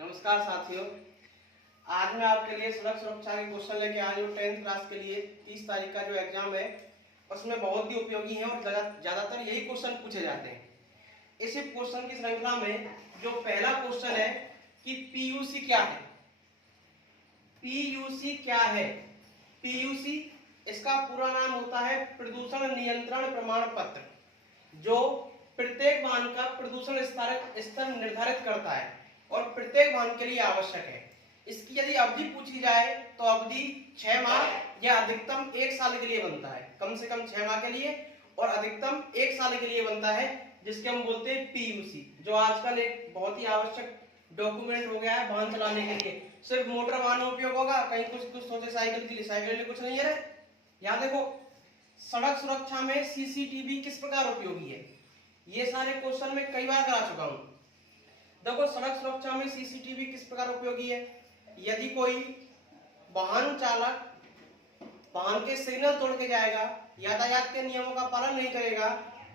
नमस्कार साथियों, आज मैं आपके लिए सड़क सुरक्षा के क्वेश्चन लेके आया हूँ। 10th क्लास के लिए 30 तारीख का जो एग्जाम है उसमें बहुत ही उपयोगी है और ज्यादातर यही क्वेश्चन पूछे जाते हैं। इस क्वेश्चन की श्रृंखला में जो पहला क्वेश्चन है कि पीयूसी क्या है। पीयूसी क्या है? पीयूसी इसका पूरा नाम होता है प्रदूषण नियंत्रण प्रमाण पत्र, जो प्रत्येक वाहन का प्रदूषण स्तर निर्धारित करता है और प्रत्येक वाहन के लिए आवश्यक है। इसकी यदि अवधि पूछी जाए तो अवधि 6 माह या अधिकतम 1 साल के लिए बनता है। कम से कम 6 माह के लिए और अधिकतम 1 साल के लिए बनता है, जिसके हम बोलते हैं पीयूसी, जो आजकल एक बहुत ही आवश्यक डॉक्यूमेंट हो गया है वाहन चलाने के लिए। सिर्फ मोटर वाहन में उपयोग होगा, कहीं कुछ सोचे साइकिल के लिए, साइकिल के लिए कुछ नहीं है। यहाँ देखो, सड़क सुरक्षा में सीसीटीवी किस प्रकार उपयोगी है, ये सारे क्वेश्चन में कई बार करा चुका हूं। देखो, सड़क सुरक्षा में सीसीटीवी किस प्रकार उपयोगी है। यदि कोई वाहन चालक वाहन के सिग्नल तोड़ के जाएगा, यातायात के नियमों का पालन नहीं करेगा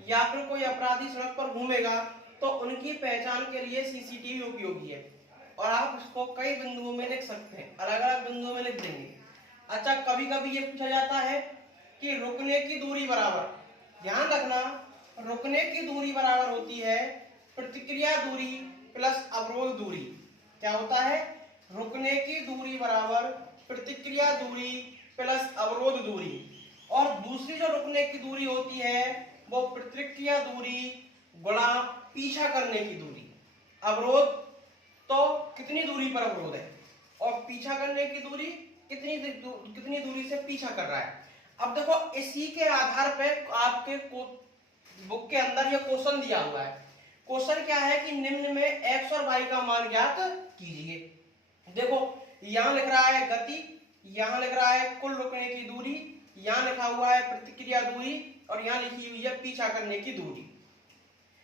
या फिर कोई अपराधी सड़क पर घूमेगा, तो उनकी पहचान के लिए सीसीटीवी उपयोगी है। और आप उसको कई बिंदुओं में लिख सकते हैं, अलग अलग बिंदुओं में लिख देंगे। अच्छा, कभी कभी ये पूछा जाता है कि रुकने की दूरी बराबर, ध्यान रखना, रुकने की दूरी बराबर होती है प्रतिक्रिया दूरी प्लस अवरोध दूरी। क्या होता है? रुकने की दूरी बराबर प्रतिक्रिया दूरी प्लस अवरोध दूरी। और दूसरी जो रुकने की दूरी होती है वो प्रतिक्रिया दूरी गुणा पीछा करने की दूरी। अवरोध तो कितनी दूरी पर अवरोध है और पीछा करने की दूरी कितनी दूरी से पीछा कर रहा है। अब देखो, इसी के आधार पर आपके बुक के अंदर यह क्वेश्चन दिया हुआ है। क्वेश्चन क्या है कि निम्न में x और y का मान ज्ञात कीजिए। देखो, यहां लिख रहा है गति, यहां लिख रहा है कुल रुकने की दूरी, यहां लिखा हुआ है प्रतिक्रिया दूरी और यहां लिखी हुई है पीछा करने की दूरी।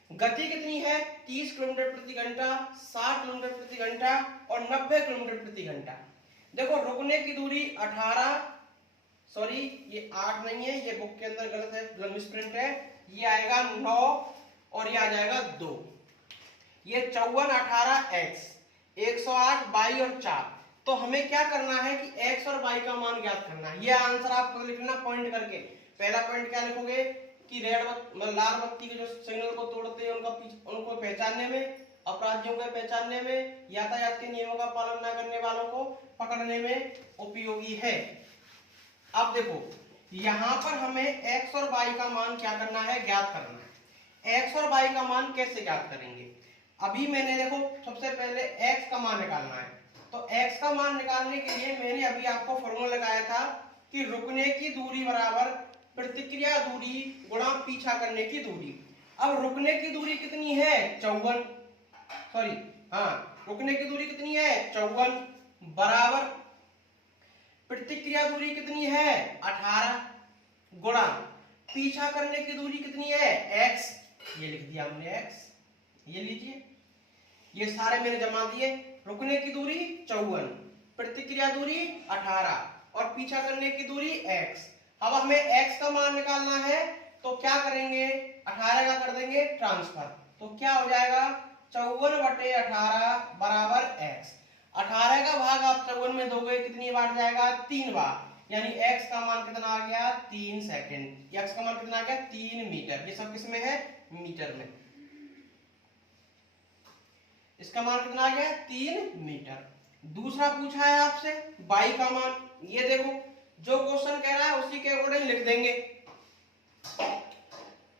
गति कितनी है? 30 किलोमीटर प्रति घंटा, 60 किलोमीटर प्रति घंटा और 90 किलोमीटर प्रति घंटा। देखो, रुकने की दूरी 18, सॉरी ये 8 नहीं है, ये बुक के अंदर गलत है, मिसप्रिंट है। ये आएगा 9 और ये आ जाएगा 2। ये 54, 18 x, 108 y और 4। तो हमें क्या करना है कि x और y का मान ज्ञात करना है। ये आंसर आपको लिखना पॉइंट करके। पहला पॉइंट क्या लिखोगे कि लाल बत्ती के जो सिग्नल को तोड़ते हैं उनको पहचानने में, अपराधियों को पहचानने में, यातायात के नियमों का पालन न करने वालों को पकड़ने में उपयोगी है। अब देखो, यहां पर हमें x और y का मान क्या करना है? ज्ञात करना है। x और y का मान कैसे ज्ञात करेंगे? अभी मैंने देखो, सबसे पहले x का मान निकालना है। तो x का मान निकालने के लिए मैंने अभी आपको फॉर्मूला लगाया था कि रुकने की दूरी बराबर प्रतिक्रिया दूरी गुणा पीछा करने की दूरी। अब रुकने की दूरी कितनी है? 54, सॉरी हाँ, रुकने की दूरी कितनी है? 54 बराबर प्रतिक्रिया दूरी कितनी है? 18 गुणा पीछा करने की दूरी कितनी है? x। ये लिख दिया हमने x, ये लीजिए, ये सारे मैंने जमा दिए। रुकने की दूरी 54, प्रतिक्रिया दूरी 18 और पीछा करने की दूरी x। अब हमें x का मान निकालना है, तो क्या करेंगे? 18 का कर देंगे ट्रांसफर, तो क्या हो जाएगा? 54/18 बराबर x। 18 का भाग आप 54 में दोगे, कितनी बार जाएगा? 3 बार, यानी x का मान कितना आ गया? 3 सेकंड। x का मान कितना आ गया? 3 मीटर। ये सब किसमें है? मीटर में। इसका मान कितना आ गया? 3 मीटर। दूसरा पूछा है आपसे y का मान। ये देखो, जो क्वेश्चन कह रहा है उसी के अकॉर्डिंग लिख देंगे।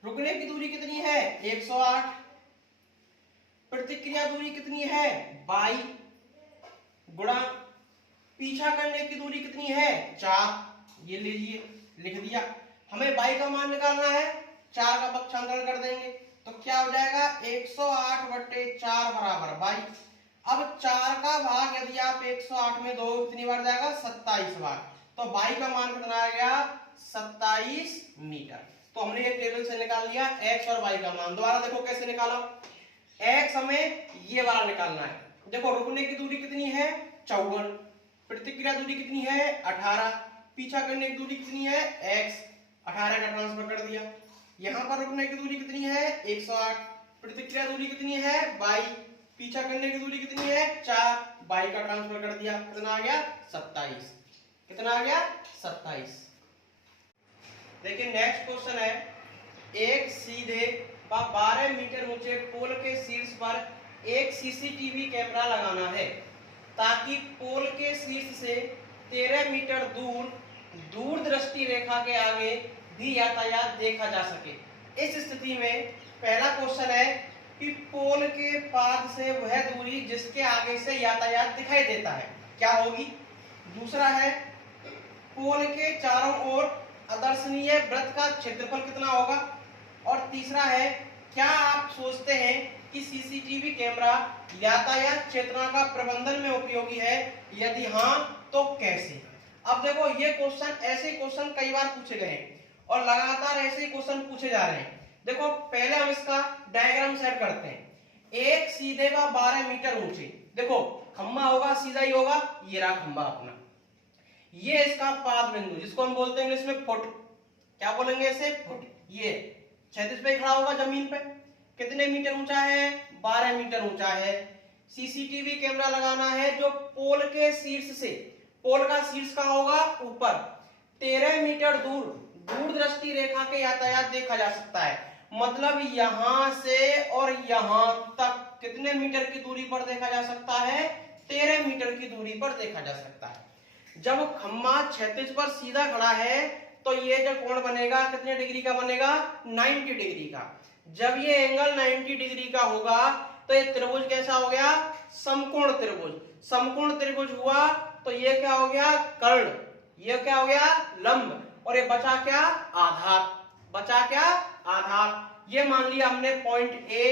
रुकने की दूरी कितनी है? 108। प्रतिक्रिया दूरी कितनी है? 22 गुणा पीछा करने की दूरी कितनी है? 4। ये लीजिए, लिख दिया। हमें y का मान निकालना है, 4 का पक्षांतरण कर देंगे, तो क्या हो जाएगा? 108/4 बराबर 22। अब 4 का भाग यदि आप 108 में दो, कितनी बार जाएगा? 27 बार। तो y का मान कितना आ गया? 27 मीटर। तो हमने ये टेबल से निकाल लिया x और y का मान। दोबारा देखो कैसे निकाला। x हमें ये वाला निकालना है। देखो, रुकने की दूरी कितनी है? 54, प्रतिक्रिया दूरी कितनी है? 18, पीछा करने की दूरी कितनी है? x। 18 का ट्रांसफर कर दिया। यहाँ पर रुकने की दूरी कितनी है? 108, प्रतिक्रिया दूरी कितनी है? 22, पीछा करने की दूरी कितनी है? 4, बाई का ट्रांसफर कर दिया, कितना आ गया 27। कितना आ गया 27। देखिए नेक्स्ट क्वेश्चन है, एक सीधे व 12 मीटर ऊंचे पोल के शीर्ष पर एक सीसीटीवी कैमरा लगाना है ताकि पोल के शीर्ष से 13 मीटर दूर दृष्टि रेखा के आगे भी यातायात देखा जा सके। इस स्थिति में पहला क्वेश्चन है कि पोल के पाद से वह दूरी जिसके आगे से यातायात दिखाई देता है क्या होगी। दूसरा है पोल के चारों ओर अदर्शनीय वृत्त का क्षेत्रफल कितना होगा। और तीसरा है क्या आप सोचते हैं कि सीसीटीवी कैमरा यातायात चेतना का प्रबंधन में उपयोगी है, यदि हाँ तो कैसे। अब देखो ये क्वेश्चन, ऐसे क्वेश्चन कई बार पूछे गए हैं और लगातार ऐसे क्वेश्चन पूछे जा रहे हैं। देखो पहले हम इसका डायग्राम सेट करते हैं। एक सीधे व 12 मीटर ऊंचे, देखो खंबा होगा, सीधा ही होगा, ये रहा खंबा अपना, ये इसका पाद बिंदु जिसको हम बोलते हैं इंग्लिश में फुट, क्या बोलेंगे इसे फुट। ये क्षैतिज पे खड़ा होगा जमीन पे, कितने मीटर ऊंचा है 12 मीटर ऊंचा है। सीसीटीवी कैमरा लगाना है जो पोल के शीर्ष से, पोल का शीर्ष कहां होगा ऊपर, 13 मीटर दूर दृष्टि रेखा के यातायात देखा जा सकता है। मतलब यहां से और यहां तक कितने मीटर की दूरी पर देखा जा सकता है, 13 मीटर की दूरी पर देखा जा सकता है। जब खंबा क्षैतिज पर सीधा खड़ा है तो ये जो कोण बनेगा कितने डिग्री का बनेगा 90 डिग्री का। जब ये एंगल 90 डिग्री का होगा तो ये त्रिभुज कैसा हो गया, समकोण त्रिभुज। समकोण त्रिभुज हुआ तो ये क्या हो गया कर्ण, ये क्या हो गया लंब, और ये बचा क्या आधार, बचा क्या आधार। ये मान लिया हमने पॉइंट ए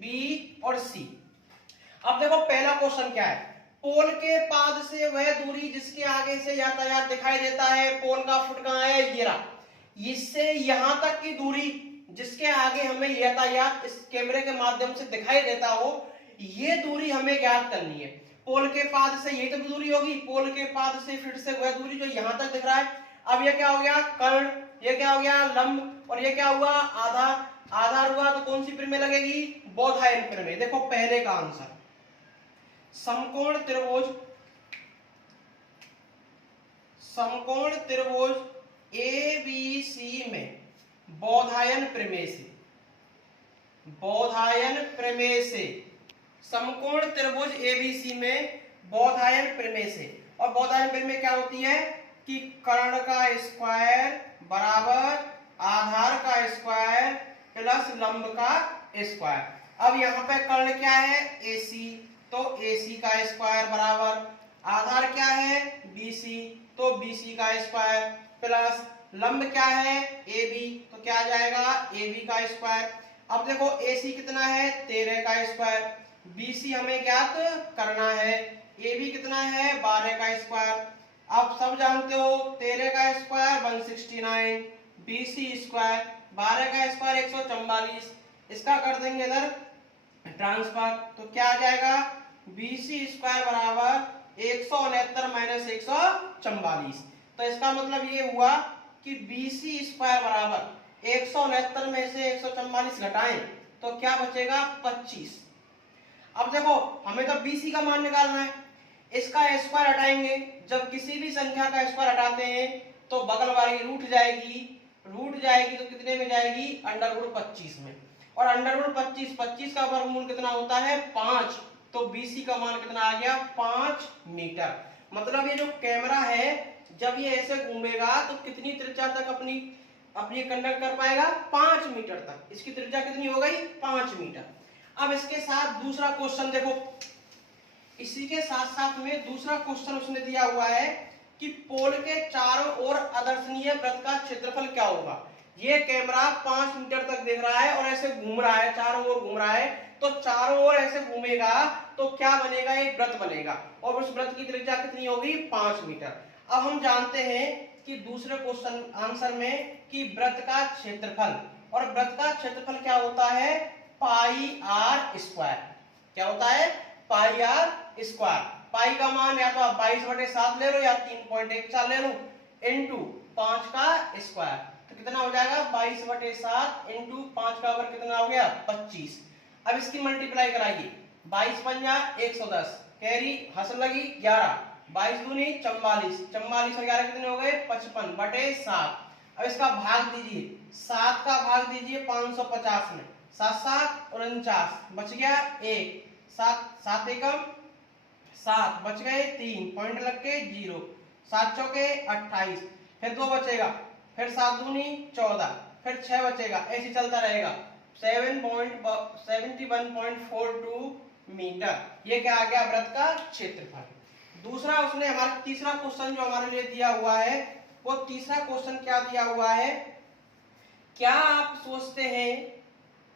बी और सी। अब देखो पहला क्वेश्चन क्या है, पोल के पाद से वह दूरी जिसके आगे से यातायात दिखाई देता है। पोल का फुट कहां है, ये रहा, इससे यहां तक की दूरी जिसके आगे हमें यातायात इस कैमरे के माध्यम से दिखाई देता हो, ये दूरी हमें ज्ञात करनी है। पोल के पाद से यही तो दूरी होगी, पोल के पाद से फिर से वह दूरी जो यहां तक दिख रहा है। अब ये क्या हो गया कर्ण, ये क्या हो गया लंब, और ये क्या हुआ आधार। आधार हुआ तो कौन सी प्रमेय लगेगी, बोधायन प्रमेय। देखो पहले का आंसर, समकोण त्रिभुज एबीसी में बोधायन प्रमेय से, बोधायन प्रमेय से, समकोण त्रिभुज एबीसी में बोधायन प्रमेय से। और बोधायन प्रमेय क्या होती है कि कर्ण का स्क्वायर बराबर आधार का स्क्वायर प्लस लंब का स्क्वायर। अब यहाँ पे कर्ण क्या है AC, तो AC का स्क्वायर बराबर आधार क्या है BC, तो BC का स्क्वायर प्लस लंब क्या है AB, तो क्या आ जाएगा AB का स्क्वायर। अब देखो AC कितना है 13 का स्क्वायर, BC हमें ज्ञात करना है, AB कितना है 12 का स्क्वायर। आप सब जानते हो 13 का स्क्वायर 169, BC स्क्वायर 12 का स्क्वायर 144, इसका कर देंगे इधर ट्रांसफर, तो क्या आ जाएगा BC स्क्वायर बराबर 169 माइनस 144। तो इसका मतलब ये हुआ कि BC स्क्वायर बराबर 169 में से 144 घटाएं तो क्या बचेगा 25। अब देखो हमें तो BC का मान निकालना है, इसका स्क्वायर हटाएंगे, जब किसी भी संख्या का स्क्वायर हटाते हैं तो बगल वाली रूट जाएगी तो कितने में जाएगी √25 में, और √25 का वर्गमूल कितना होता है 5, तो BC का मान कितना आ गया 5 मीटर। मतलब ये जो कैमरा है जब ये ऐसे घूमेगा तो कितनी त्रिज्या तक अपनी कंडक्ट कर पाएगा 5 मीटर तक, इसकी त्रिज्या कितनी हो गई 5 मीटर। अब इसके साथ दूसरा क्वेश्चन देखो, इसी के साथ साथ में दूसरा क्वेश्चन उसने दिया हुआ है कि पोल के चारों ओर आदर्शनीय वृत्त का क्षेत्रफल क्या होगा। ये कैमरा 5 मीटर तक देख रहा है और ऐसे घूम रहा है, चारों ओर घूम रहा है, तो चारों ओर ऐसे घूमेगा तो क्या बनेगा, एक वृत्त बनेगा, और उस वृत्त की त्रिज्या कितनी होगी 5 मीटर। अब हम जानते हैं कि दूसरे क्वेश्चन आंसर में कि वृत्त का क्षेत्रफल, और वृत्त का क्षेत्रफल क्या होता है पाई आर स्क्वायर। क्या होता है पाई आर स्क्वायर। पाई का मान या तो आप 22/7 ले लो या 3.14 ले लो, इंटू 5 का स्क्वायर, तो कितना हो जाएगा 22/7 इंटू 5 का वर्ग कितना हो गया 25। अब इसकी मल्टीप्लाई कराइए, 22 × 110, कैरी हंस लगी 11, 22 दूनी 44, 44 और 11 कितने हो गए 55 बटे 7। अब इसका भाग दीजिए, 7 का भाग दीजिए 550 में, 7 7 49, बच गया 1, 7 7 एकम 7, बच गए 3, पॉइंट लग के 0, 7 चौके 28, फिर 2 बचेगा, फिर 7 दूनी 14, फिर 6 बचेगा, ऐसे चलता रहेगा 71.42 मीटर। ये क्या आ गया वृत्त का क्षेत्रफल। दूसरा उसने हमारा तीसरा क्वेश्चन जो हमारे लिए दिया हुआ है, वो तीसरा क्वेश्चन क्या दिया हुआ है, क्या आप सोचते हैं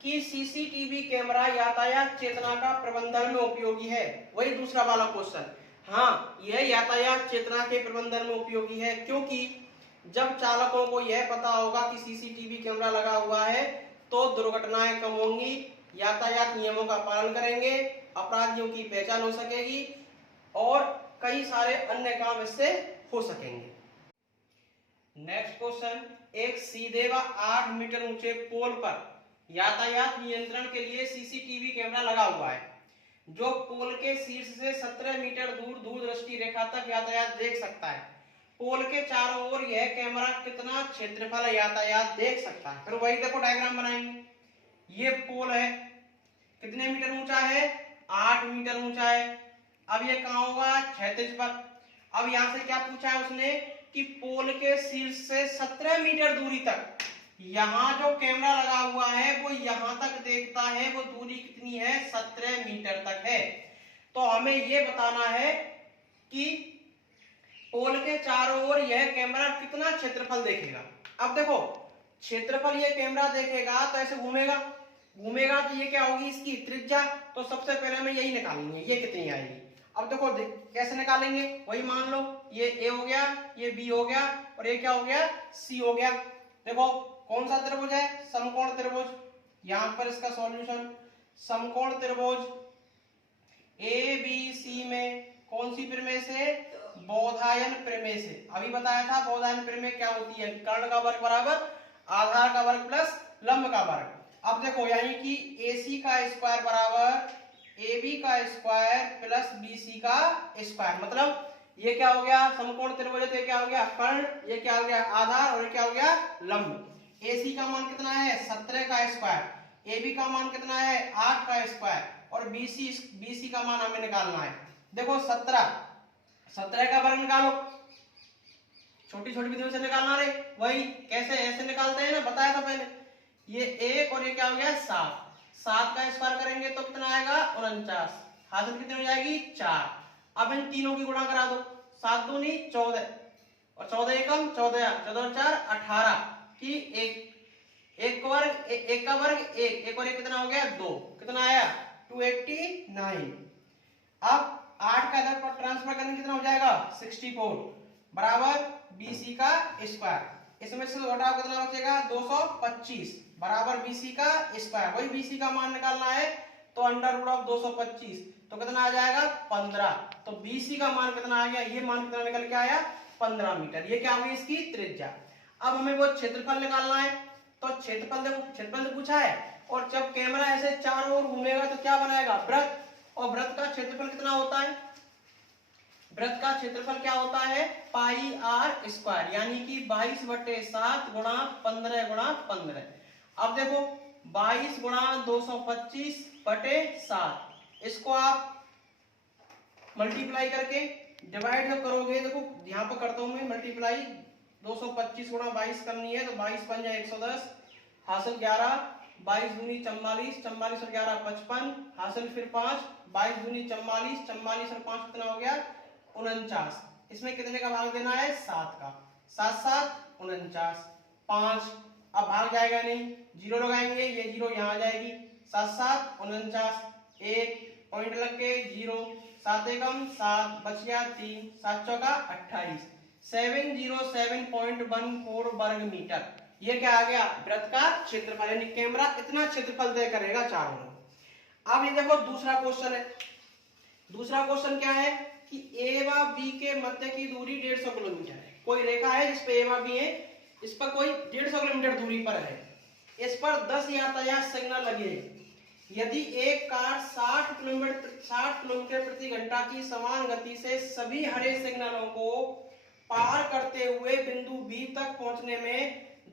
कि सीसीटीवी कैमरा यातायात चेतना का प्रबंधन में उपयोगी है? वही दूसरा वाला क्वेश्चन। हाँ, यह यातायात चेतना के प्रबंधन में उपयोगी है, क्योंकि जब चालकों को यह पता होगा कि सीसीटीवी कैमरा लगा हुआ है तो दुर्घटनाएं कम होंगी, यातायात नियमों का पालन करेंगे, अपराधियों की पहचान हो सकेगी और कई सारे अन्य काम इससे हो सकेंगे। नेक्स्ट क्वेश्चन, एक सीधे व 8 मीटर ऊंचे पोल पर यातायात नियंत्रण के लिए सीसीटीवी कैमरा लगा हुआ है, जो पोल के शीर्ष से 17 मीटर दूर दूरदृष्टि रेखा तक यातायात देख सकता है। पोल के चारों ओर यह कैमरा कितना क्षेत्रफल यातायात देख सकता है? फिर वही देखो डायग्राम बनाएंगे। ये पोल है, कितने मीटर ऊंचा है? 8 मीटर ऊंचा है। अब ये कहां होगा? क्षैतिज पर। अब यहां से क्या पूछा है उसने कि पोल के शीर्ष से 17 मीटर दूरी तक यहाँ जो कैमरा लगा हुआ है वो यहां तक देखता है, वो दूरी कितनी है? 17 मीटर तक है। तो हमें ये बताना है कि पोल के चारों ओर यह कैमरा कितना क्षेत्रफल देखेगा। अब देखो, क्षेत्रफल ये कैमरा देखेगा तो ऐसे घूमेगा, घूमेगा तो ये क्या होगी? इसकी त्रिज्या। तो सबसे पहले हमें यही निकालेंगे, ये कितनी आएगी। अब देखो कैसे निकालेंगे, वही मान लो ये ए हो गया, ये बी हो गया और ये क्या हो गया? सी हो गया। देखो कौन सा त्रिभुज है? समकोण त्रिभुज। यहां पर इसका सॉल्यूशन, समकोण त्रिभुज ए बी सी में कौन सी प्रमेय से? बोधायन प्रमेय से। अभी बताया था बोधायन प्रमेय क्या होती है? कर्ण का वर्ग बराबर आधार का वर्ग प्लस लंब का वर्ग। अब देखो यानी कि AC का स्क्वायर बराबर AB का स्क्वायर प्लस BC का स्क्वायर, मतलब ये क्या हो गया? समकोण त्रिभुज, तो ये क्या हो गया? कर्ण, ये क्या हो गया? आधार और ये क्या हो गया? लंब। AC का मान कितना है? 17 का स्क्वायर, AB का मान कितना है? 8 का स्क्वायर और BC का मान हमें निकालना है। देखो 17 का वर्ग निकालो, छोटी छोटी विधियों से निकालना रे। वही कैसे? ऐसे निकालते हैं ना, बताया था पहले। ये 1 और ये क्या हो गया? 7, 7 का स्क्वायर करेंगे तो कितना आएगा? 49, हासिल कितनी हो जाएगी? 4। अब इन तीनों की गुणा करा दो, 7 दूनी 14 और 14 एकम 14, 14 और 4 18 की एक का वर्ग 1 और 1 कितना हो गया? 2, कितना आया? 289। अब 8 का इधर पर ट्रांसफर करने कितना हो जाएगा? 64 बराबर BC का स्क्वायर। इसमें से घटाओ कितना बचेगा? 225 बराबर BC का स्क्वायर। वही BC का मान निकालना है तो अंडर रूट ऑफ 225 तो कितना आ जाएगा? 15। तो BC का मान कितना आ गया? ये मान कितना निकल के आया? 15 मीटर। ये क्या होगी? इसकी त्रिज्या। अब हमें वो क्षेत्रफल निकालना है, तो क्षेत्रफल देखो, क्षेत्रफल तो पूछा है और जब कैमरा ऐसे चारों ओर घूमेगा तो क्या बनाएगा? वृत्त। और वृत्त का क्षेत्रफल कितना होता है? वृत्त का क्षेत्रफल क्या होता है? पाई आर स्क्वायर, यानी कि 22/7 गुणा 15 गुणा 15। अब देखो 22 गुणा 225/7, इसको आप मल्टीप्लाई करके डिवाइड जब करोगे, देखो यहाँ पर करता हूं मैं मल्टीप्लाई, 225 गुणा 22 करनी है तो 22 5 110, हासिल 11, 22 दूनी 44, 44 और 11 55, हासिल फिर 5, 22 दूनी 44, 44 और 5 कितना हो गया? 49। इसमें कितने का भाग देना है? 7 का, 7 7 49, 5। अब भाग जाएगा नहीं, जीरो लगाएंगे, ये जीरो यहाँ आ जाएगी, 7 7 49, 1 पॉइंट लग के 0, 7 एकम 7, बच गया 3, 7 चौका 28, 707.14 वर्ग मीटर। ये क्या आ गया? वृत्त का क्षेत्रफल, यानी कैमरा इतना क्षेत्रफल तय करेगा चारों ओर। अब ये देखो दूसरा क्वेश्चन है। दूसरा क्वेश्चन क्या है कि ए व बी के मध्य की दूरी 150 किलोमीटर है। कोई रेखा है जिस पे ए व बी है, इस पर कोई 150 किलोमीटर दूरी पर है। इस पर 10 यातायात सिग्नल लगे हैं। यदि एक कार 60 किलोमीटर प्रति घंटा की समान गति से सभी हरे सिग्नलों को पार करते हुए बिंदु बी तक पहुंचने में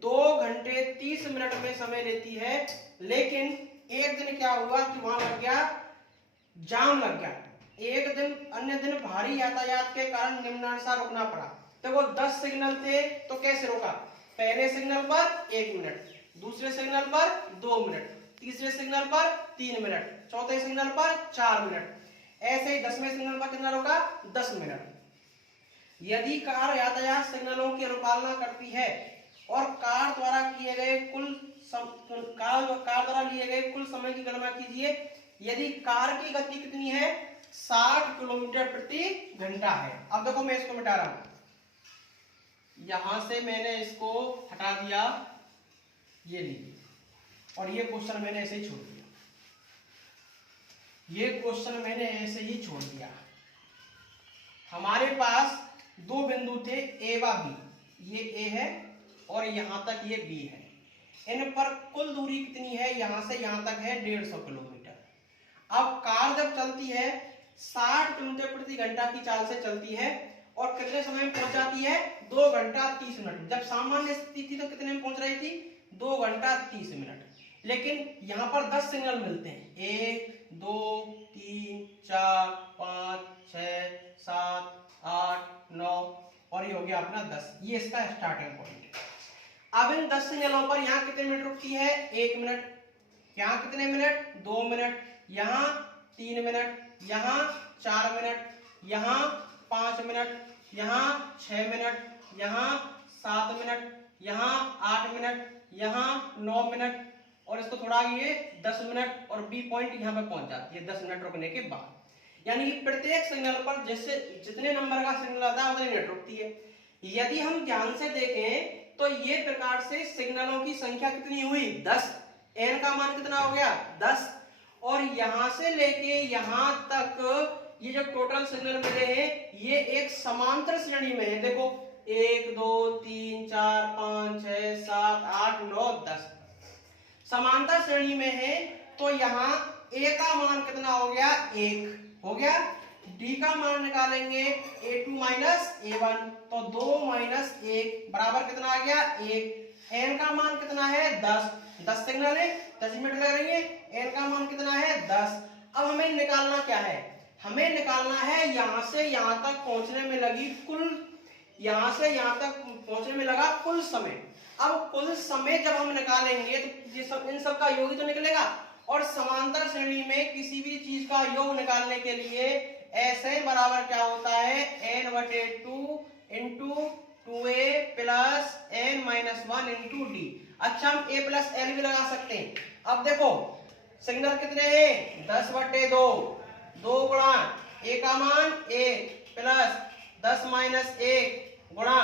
2 घंटे 30 मिनट में समय लेती है, लेकिन एक दिन क्या हुआ कि वहां लग गया, जाम लग गया। एक दिन अन्य दिन भारी यातायात के कारण निम्नानुसार रुकना पड़ा। तो वो 10 सिग्नल थे तो कैसे रोका? पहले सिग्नल पर 1 मिनट, दूसरे सिग्नल पर 2 मिनट, तीसरे सिग्नल पर 3 मिनट, चौथे सिग्नल पर 4 मिनट, ऐसे ही 10वें सिग्नल पर कितना रोका? 10 मिनट। यदि कार यातायात सिग्नलों की अनुपालना करती है और कार द्वारा लिए गए कुल समय की गणना कीजिए। यदि कार की गति कितनी है? 60 किलोमीटर प्रति घंटा है। अब देखो मैं इसको मिटा रहा हूं, यहां से मैंने इसको हटा दिया, ये लीजिए, और ये क्वेश्चन मैंने ऐसे ही छोड़ दिया, ये क्वेश्चन मैंने ऐसे ही छोड़ दिया। हमारे पास 2 बिंदु थे ए व बी, ये ए है और यहां तक ये बी है। इन पर कुल दूरी कितनी है? यहां से यहां तक है 150 किलोमीटर। अब कार जब चलती है 60 किलोमीटर प्रति घंटा की चाल से चलती है और कितने समय में पहुंच जाती है? 2 घंटा 30 मिनट। जब सामान्य स्थिति थी तो कितने में पहुंच रही थी? 2 घंटा 30 मिनट। लेकिन यहां पर 10 सिग्नल मिलते हैं, 1 2 3 4 5 6 7 8 9 और ये हो गया अपना 10। ये इसका स्टार्टिंग पॉइंट है। अब इन 10 सिग्नलों पर यहाँ कितने मिनट रुकती है? 1 मिनट। यहाँ कितने मिनट? 2 मिनट। यहाँ 3 मिनट, यहाँ 4 मिनट, यहाँ 5 मिनट, यहाँ 6 मिनट, यहाँ 7 मिनट, यहाँ 8 मिनट, यहाँ 9 मिनट और इसको थोड़ा ये 10 मिनट और बी पॉइंट यहाँ पे पहुंच जाती है 10 मिनट रुकने के बाद। यानी कि प्रत्येक सिग्नल पर जैसे जितने नंबर का सिग्नल आता है उतनी मिनट रुकती है। यदि हम ध्यान से देखें तो ये प्रकार से सिग्नलों की संख्या कितनी हुई? 10। एन का मान कितना हो गया? 10। और यहां से लेके यहां तक ये जो टोटल सिग्नल मिले हैं ये एक समांतर श्रेणी में है। देखो 1 2 3 4 5 6 7 8 9 10 समांतर श्रेणी में है। तो यहाँ ए का मान कितना हो गया? 1 हो गया। डी का मान निकालेंगे a2 माइनस a1, तो 2 माइनस 1 बराबर कितना आ गया? 1। एन का मान कितना है? 10 सिग्नल है, 10 मिनट लग रही है। एन का मान कितना है? 10। अब हमें निकालना क्या है? हमें निकालना है यहां से यहां तक पहुंचने में लगी कुल, यहां से यहां तक पहुंचने में लगा कुल समय। अब कुल समय जब हम निकालेंगे तो ये सब इन सब का योग ही तो निकलेगा। और समांतर श्रेणी में किसी भी चीज का योग निकालने के लिए ऐसे बराबर क्या होता है? n/2 into 2a plus n minus 1 into D. अच्छा हम a प्लस l भी लगा सकते हैं। अब देखो सिग्नल कितने हैं? 10/2, 2 गुणा a का मान 1 प्लस 10 माइनस 1 गुणा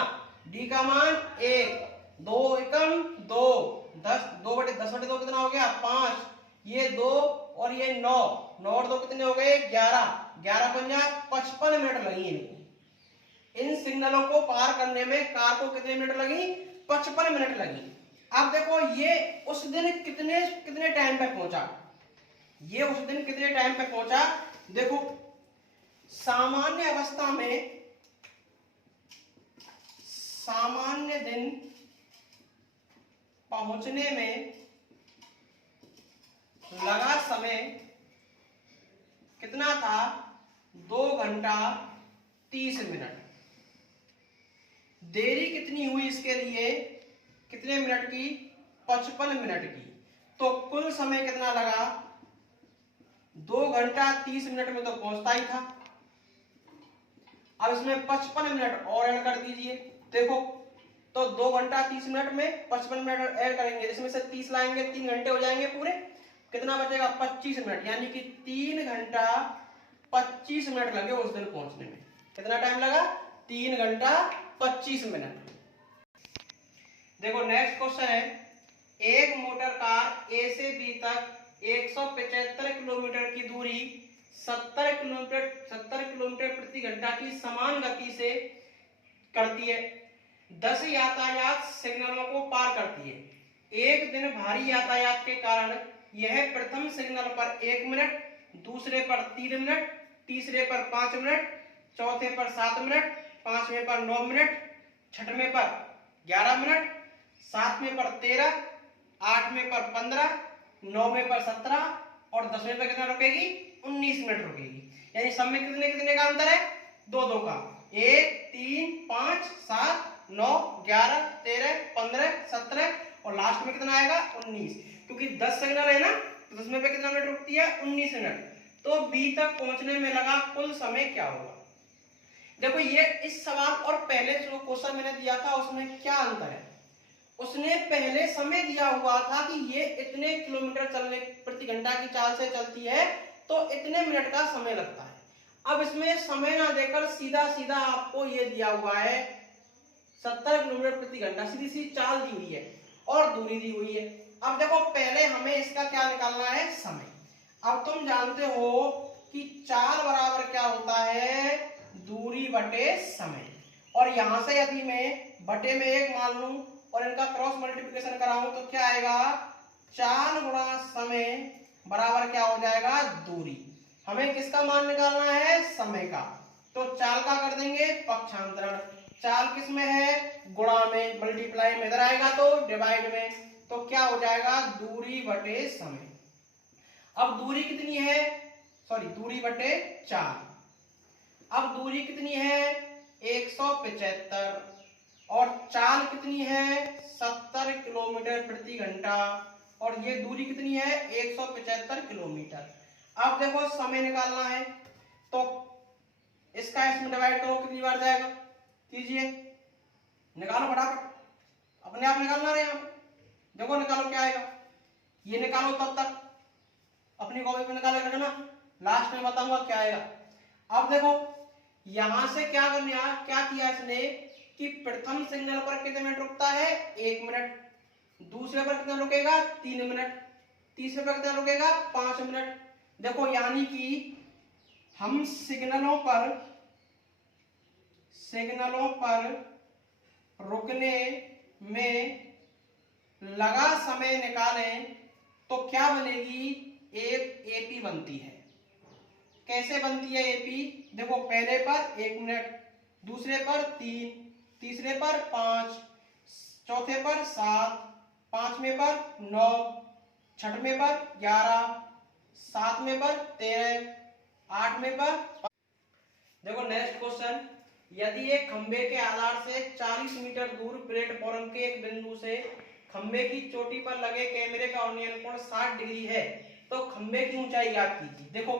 डी का मान 1, 2 एकम 2, 2/10/2 कितना हो गया? 5, ये 2 और ये 9, 9 और 2 कितने हो गए? 11, 11 पंजा 55 मिनट लगी इन सिग्नलों को पार करने में कार को कितने मिनट लगी? 55 मिनट लगी। अब देखो ये उस दिन कितने टाइम पे पहुंचा? ये उस दिन कितने टाइम पे पहुंचा? देखो सामान्य अवस्था में सामान्य दिन पहुंचने में लगा समय कितना था? 2 घंटा 30 मिनट। देरी कितनी हुई इसके लिए? कितने मिनट की? 55 मिनट की। तो कुल समय कितना लगा? 2 घंटा 30 मिनट में तो पहुंचता ही था। अब इसमें 55 मिनट और ऐड कर दीजिए। देखो तो 2 घंटा 30 मिनट में 55 मिनट ऐड करेंगे, इसमें से 30 लाएंगे, 3 घंटे हो जाएंगे पूरे। कितना बचेगा? 25 मिनट। यानी कि 3 घंटा 25 मिनट लगे उस दिन पहुंचने में। कितना टाइम लगा? 3 घंटा 25 मिनट। देखो नेक्स्ट क्वेश्चन है, एक मोटर कार ए से बी तक 175 किलोमीटर की दूरी 70 किलोमीटर प्रति घंटा की समान गति से करती है। 10 यातायात सिग्नलों को पार करती है। एक दिन भारी यातायात के कारण यह प्रथम सिग्नल पर 1 मिनट, दूसरे पर 3 मिनट, तीसरे पर 5 मिनट, चौथे पर 7 मिनट, पांचवें पर 9 मिनट, छठवें पर 11 मिनट, सातवें पर 13, आठवें पर 15, नौवें पर 17 और 10वें पर कितना रुकेगी? 19 मिनट रुकेगी। यानी सब में कितने कितने का अंतर है? 2-2 का। 1, 3, 5, 7, 9, 11, 13, 15, 17 और लास्ट में कितना आएगा? 19। क्योंकि 10 सिग्नल है ना, तो 10 में पे कितना मिनट रुकती है? 19 मिनट। तो बी तक पहुंचने में लगा कुल समय क्या होगा? देखो ये इस सवाल और पहले जो क्वेश्चन मैंने दिया था उसमें क्या अंतर है? उसने पहले समय दिया हुआ था कि ये इतने किलोमीटर चलने प्रति घंटा की चाल से चलती है तो इतने मिनट का समय लगता है। अब इसमें समय ना देकर सीधा सीधा आपको ये दिया हुआ है 70 किलोमीटर प्रति घंटा, सीधी सी चाल दी हुई है और दूरी दी हुई है। अब देखो पहले हमें इसका क्या निकालना है? समय। अब तुम जानते हो कि चाल बराबर क्या होता है? दूरी बटे समय। और यहां से यदि मैं बटे में 1 मान लूं और इनका क्रॉस मल्टीप्लिकेशन कराऊं तो क्या आएगा? चाल गुणा समय बराबर क्या हो जाएगा? दूरी। हमें किसका मान निकालना है? समय का। तो चाल का कर देंगे पक्षांतरण। चाल किस में है? गुणा में। मल्टीप्लाई में इधर आएगा तो डिवाइड में। तो क्या हो जाएगा? दूरी बटे समय। अब दूरी कितनी है? सॉरी, दूरी बटे चाल। अब दूरी कितनी है? 175 और चाल कितनी है? 70 किलोमीटर प्रति घंटा और ये दूरी कितनी है? 175 किलोमीटर। अब देखो समय निकालना है तो इसका इसमें डिवाइड करो, कितनी बार जाएगा? कीजिए, निकालो फटाफट, अपने आप निकालना रहे। यहाँ देखो निकालो क्या आएगा, ये निकालो तब तक अपनी कॉपी पे निकाल के रखना, लास्ट में बताऊंगा क्या आएगा। अब देखो यहां से क्या किया इसने कि प्रथम सिग्नल पर कितने मिनट रुकता है? 1 मिनट, दूसरे पर कितना रुकेगा? 3 मिनट, तीसरे पर कितना रुकेगा? 5 मिनट। देखो यानी कि हम सिग्नलों पर रुकने में लगा समय निकालें तो क्या बनेगी? एक एपी बनती है। कैसे बनती है एपी? देखो पहले पर 1 मिनट, दूसरे पर 3, तीसरे पर 5, चौथे पर 7, पांचवें पर 9, छठवें पर 11, सातवें पर 13, आठवें पर। देखो नेक्स्ट क्वेश्चन, यदि एक खंबे के आधार से 40 मीटर दूर प्लेटफॉर्म के एक बिंदु से खंबे की चोटी पर लगे कैमरे का उन्नयन कोण 60 डिग्री है तो खंबे की ऊंचाई ज्ञात कीजिए। देखो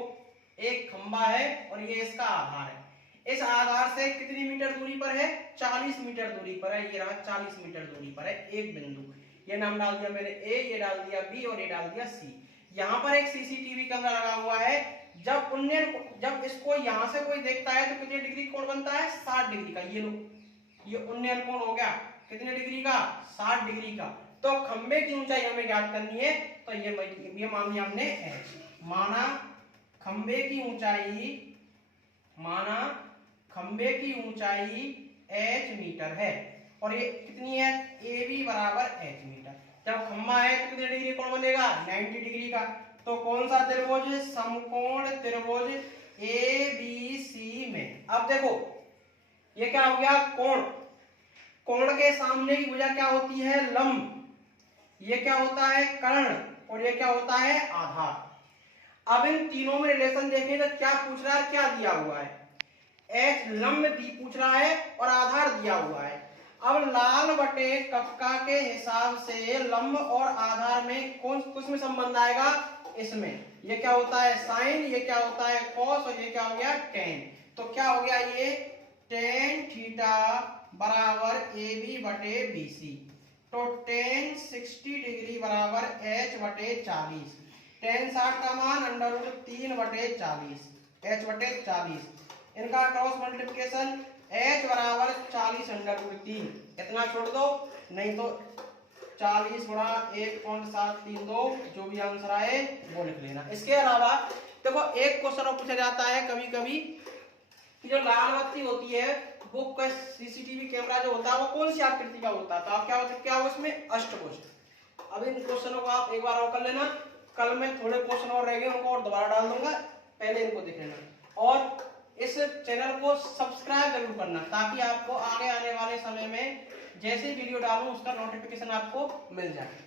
एक खंबा है और ये इसका आधार है। इस आधार से कितनी मीटर दूरी पर है? 40 मीटर दूरी पर है। ये रहा 40 मीटर दूरी पर है एक बिंदु। ये नाम डाल दिया मैंने ए, ये डाल दिया बी और ये डाल दिया सी। यहाँ पर एक सीसीटीवी कैमरा लगा हुआ है। जब इसको यहाँ से कोई देखता है तो कितने डिग्री कोण बनता है? 60 डिग्री का। ये लो, ये उन्नयन कोण हो गया कितने डिग्री का? 60 डिग्री का। तो खंबे की ऊंचाई हमें ज्ञात करनी है तो ये मान लिया हमने h। माना खंबे की ऊंचाई h मीटर है और ये कितनी है? AB बराबर h मीटर। जब खंबा है तो कितने डिग्री कोण बनेगा? 90 डिग्री का। तो कौन सा त्रिभुज? समकोण त्रिभुज ABC में। अब देखो ये क्या हो गया? कोण। कोण के सामने की भुजा क्या होती है? लंब। ये क्या होता है? कर्ण। और ये क्या होता है? आधार। अब इन तीनों में रिलेशन देखें तो क्या पूछ रहा है? क्या दिया हुआ है? h लंब पूछ रहा है और आधार दिया हुआ है। अब लाल बटे कक्का के हिसाब से लंब और आधार में कौन किस में संबंध आएगा? इसमें। ये क्या होता है? साइन। ये क्या होता है? कॉस। और ये क्या हो गया? टेन। तो क्या हो गया? ये टेन थीटा बराबर AB बटे BC। तो टेन 60 डिग्री बराबर h बटे 40। टेन 60 का मान √3 बटे 40, h बटे 40। इनका क्रॉस मल्टीप्लिकेशन h बराबर 40 √3। इतना छोड़ दो, नहीं तो 40 गुणा 1.732 जो भी आंसर आए वो लिख लेना। इसके अलावा देखो एक क्वेश्चन और पूछा जाता है कभी कभी कि जो लाल बत्ती होती है वो सीसीटीवी कैमरा जो होता है वो कौन सी आकृति का होता है? तो आप क्या होगा उसमें? अष्टभुज। अब इन क्वेश्चनों को आप एक बार और कर लेना। कल मैं थोड़े क्वेश्चन और रह गए उनको और दोबारा डाल दूंगा, पहले इनको देख लेना। और इस चैनल को सब्सक्राइब जरूर करना ताकि आपको आगे आने वाले समय में जैसे वीडियो डालूं उसका नोटिफिकेशन आपको मिल जाए।